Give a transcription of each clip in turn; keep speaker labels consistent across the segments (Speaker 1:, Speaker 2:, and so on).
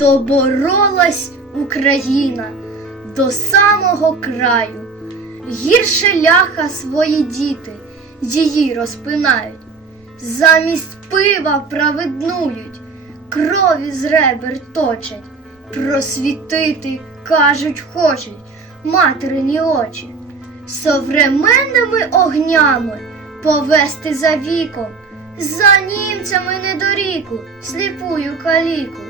Speaker 1: доборолась Україна до самого краю. Гірше ляха свої діти її розпинають, замість пива праведнують, крові з ребер точать, просвітити, кажуть, хочуть материні очі, современними огнями повести за віком, за німцями недоріку, сліпую каліку.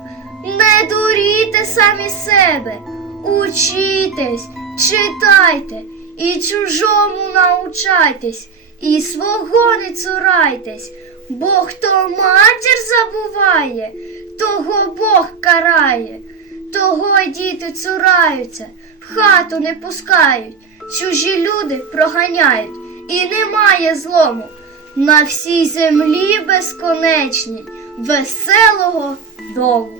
Speaker 1: Не дуріте самі себе, учітесь, читайте і чужому научайтесь, і свого не цурайтесь, бо хто матір забуває, того Бог карає, того діти цураються, в хату не пускають, чужі люди проганяють, і немає злому. На всій землі безконечній, веселого дому.